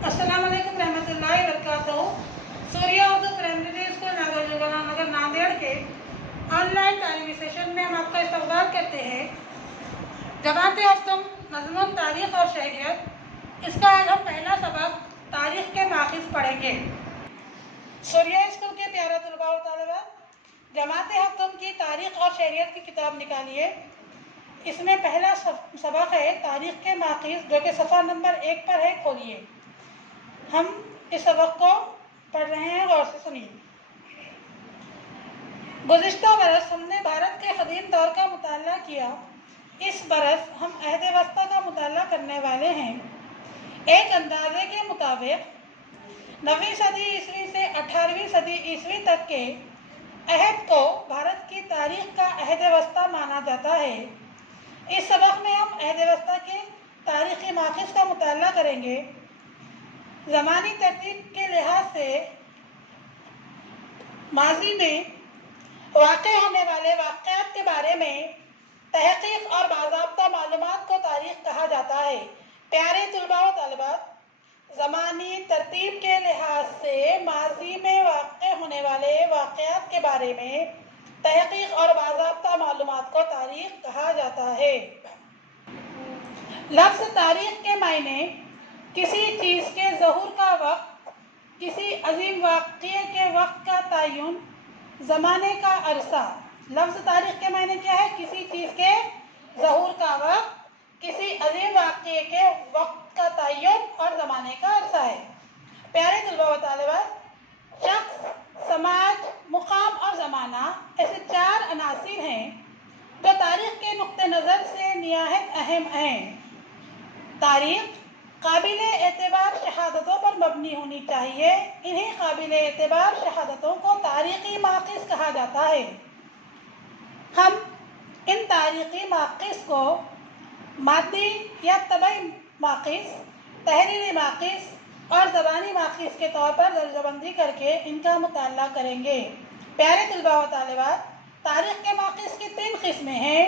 अस्सलाम वालेकुम रहमतुल्लाहि वबरकातुहू। सूर्या उर्दू प्राइमरी स्कूल नगर नांदेड़ के ऑनलाइन तालीमी सेशन में हम आपका इस्तकबाल करते हैं। जमात हफ्तम नज़्म तारीख़ और शहरियत, इसका आज हम पहला सबक तारीख़ के माखिज़ पढ़ेंगे। सूर्या स्कूल के प्यारा तलबा और तालिबात, जमात हफ्तम की तारीख़ और शहरियत की किताब निकालिए। इसमें पहला सबक है तारीख़ के माखिज़, जो कि सफ़ा नंबर 1 पर है। खोलिए, हम इस सबक को पढ़ रहे हैं, गौर से सुनिए। गुज़िश्ता बरस हमने भारत के कदीम दौर का मुताला किया। इस बरस हम अहद वस्ता का मुताला करने वाले हैं। एक अंदाजे के मुताबिक 9वीं सदी ईस्वी से 18वीं सदी ईस्वी तक के अहद को भारत की तारीख़ का अहद वस्ता माना जाता है। इस सबक में हम अहद वस्ता के तारीख़ी माखिज़ का मुताला करेंगे। ज़मानी तरतीब के लिहाज से माजी में वाक़े होने वाले वाक़यात के बारे में तहक़ीक़ और बाज़ाब्ता मालूमात को तारीख़ कहा जाता है। प्यारे तलबा व तालिबात, ज़मानी तरतीब के लिहाज से माजी में वाक़े होने वाले वाक़यात के बारे में तहक़ीक़ और बाज़ाब्ता मालूमात को तारीख़ कहा जाता है। लफ्ज़ तारीख़ के मायने किसी चीज़ के ज़हूर का वक्त, किसी अजीम वाक़ये के वक्त का तयन, ज़माने का अरसा। लफ्ज़ तारीख़ के मायने क्या है? किसी चीज़ के ज़हूर का वक्त, किसी अजीम वाक़ये के वक्त का तयन और ज़माने का अरसा है। प्यारे तलबा व तालिबात, शख्स, समाज, मुकाम और ज़माना ऐसे 4 अनासिर हैं जो तारीख़ के नुक्ते नज़र से निहायत अहम हैं। तारीख़ काबिल एतबार शहादतों पर मबनी होनी चाहिए। इन्हीं काबिल एतबार शहादतों को तारीख़ी माखिज़ कहा जाता है। हम इन तारीख़ी माखिज़ को मादी या तबई माखिज़, तहरीरी माखिज़ और ज़बानी माखिज़ के तौर पर दर्जाबंदी करके इनका मुताला करेंगे। प्यारे तलबा व तालिबात, तारीख़ के माखिज़ की 3 किस्में हैं।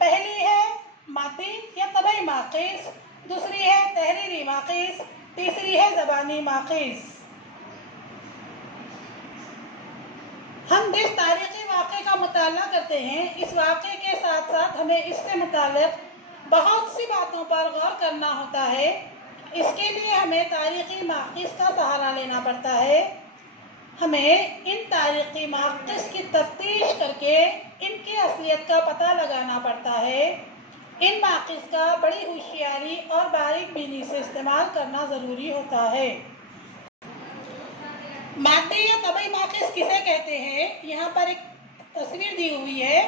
पहली है मादी या तबई माखिज़, दूसरी है तहरीरी माखिज़, तीसरी है ज़बानी माखिज़। हम जिस तारीख़ी वाक़े का मुताला करते हैं, इस वाक़े के साथ साथ हमें इससे मुताल्लिक़ बहुत सी बातों पर गौर करना होता है। इसके लिए हमें तारीख़ी माखिज़ का सहारा लेना पड़ता है। हमें इन तारीख़ी माखिज़ की तफ्तीश करके इनकी असलियत का पता लगाना पड़ता है। इन माखिज़ का बड़ी होशियारी और बारीक बीनी से इस्तेमाल करना ज़रूरी होता है। मादी या तबई माखिज़ किसे कहते हैं? यहाँ पर एक तस्वीर दी हुई है।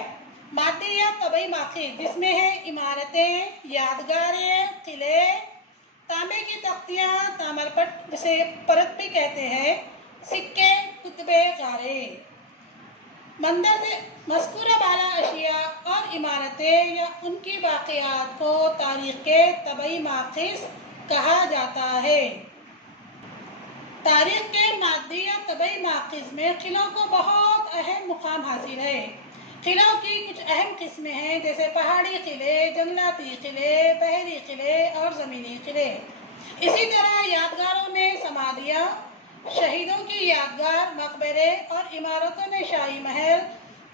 मादी या तबई माखिज़ जिसमें है इमारतें, यादगारें, किले, तांबे की तख्तियाँ, तामरपट जिसे परत भी कहते हैं, सिक्के, कुतबे, गारे। मंदर से मज़कूरा बाला अशिया और इमारतें या उनकी वाक़यात को तारीख़ के तबई माखिज़ कहा जाता है। तारीख़ के मादी या तबई माखिज़ में किलों को बहुत अहम मुकाम हासिल है। किलों की कुछ अहम किस्में हैं, जैसे पहाड़ी किले, जंगलाती किले, बहरी किले और ज़मीनी किले। इसी तरह यादगारों में समाधियाँ, शहीदों की यादगार, मकबरे और इमारतों में शाही महल,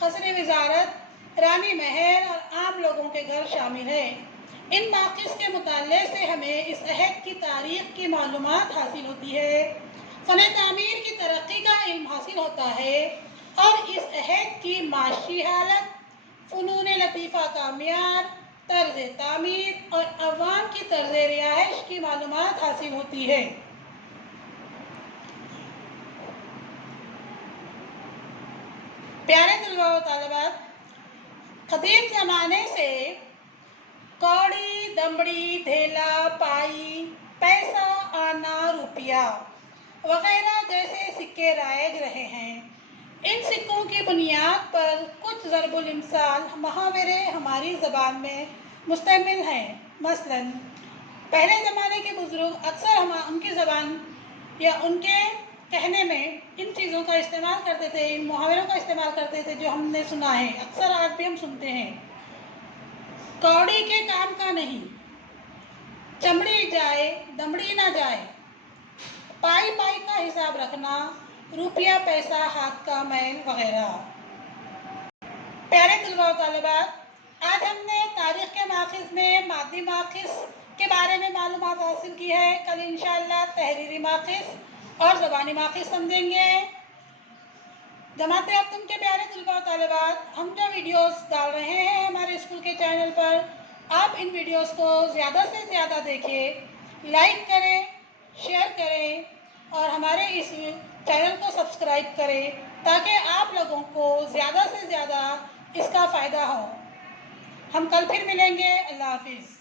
कसरे वज़ारत, रानी महल और आम लोगों के घर शामिल हैं। इन माखिज़ के मुताले से हमें इस अहद की तारीख़ की मालूमात हासिल होती है, फ़न तामीर की तरक्की का इल्म हासिल होता है और इस अहद की माशी हालत, फ़नून लतीफ़ा का मियार, तर्ज़ तामीर और अवाम की तर्ज़ रिहाइश की मालूमात हासिल होती है। प्यारे तलबा व तालिबात, कदीम ज़माने से कौड़ी, दमड़ी, धेला, पाई, पैसा, आना, रुपया वगैरह जैसे सिक्के राइज रहे हैं। इन सिक्कों की बुनियाद पर कुछ ज़रबुल इम्साल मुहावरे हमारी ज़बान में मुश्तमिल हैं। मसलन पहले ज़माने के बुज़ुर्ग अक्सर उनकी ज़बान या उनके कहने में इन चीज़ों का इस्तेमाल करते थे, इन मुहावरों का इस्तेमाल करते थे जो हमने सुना है, अक्सर आज भी हम सुनते हैं। कौड़ी के काम का नहीं, चमड़ी जाए दमड़ी ना जाए, पाई पाई का हिसाब रखना, रुपया पैसा हाथ का मैल वगैरह। प्यारे तलबा व तालिबात, आज हमने तारीख़ के माखिज़ में मादी माखिज़ के बारे में मालूमात हासिल की है। कल इंशाअल्लाह तहरीरी माखिज़ और ज़बानी माखिज़ समझेंगे। जमाते अब तुम के प्यारे तलबा व तालिबात, हम जो वीडियोस डाल रहे हैं हमारे स्कूल के चैनल पर, आप इन वीडियोस को ज़्यादा से ज़्यादा देखें, लाइक करें, शेयर करें और हमारे इस चैनल को सब्सक्राइब करें ताकि आप लोगों को ज़्यादा से ज़्यादा इसका फ़ायदा हो। हम कल फिर मिलेंगे। अल्लाह हाफिज़।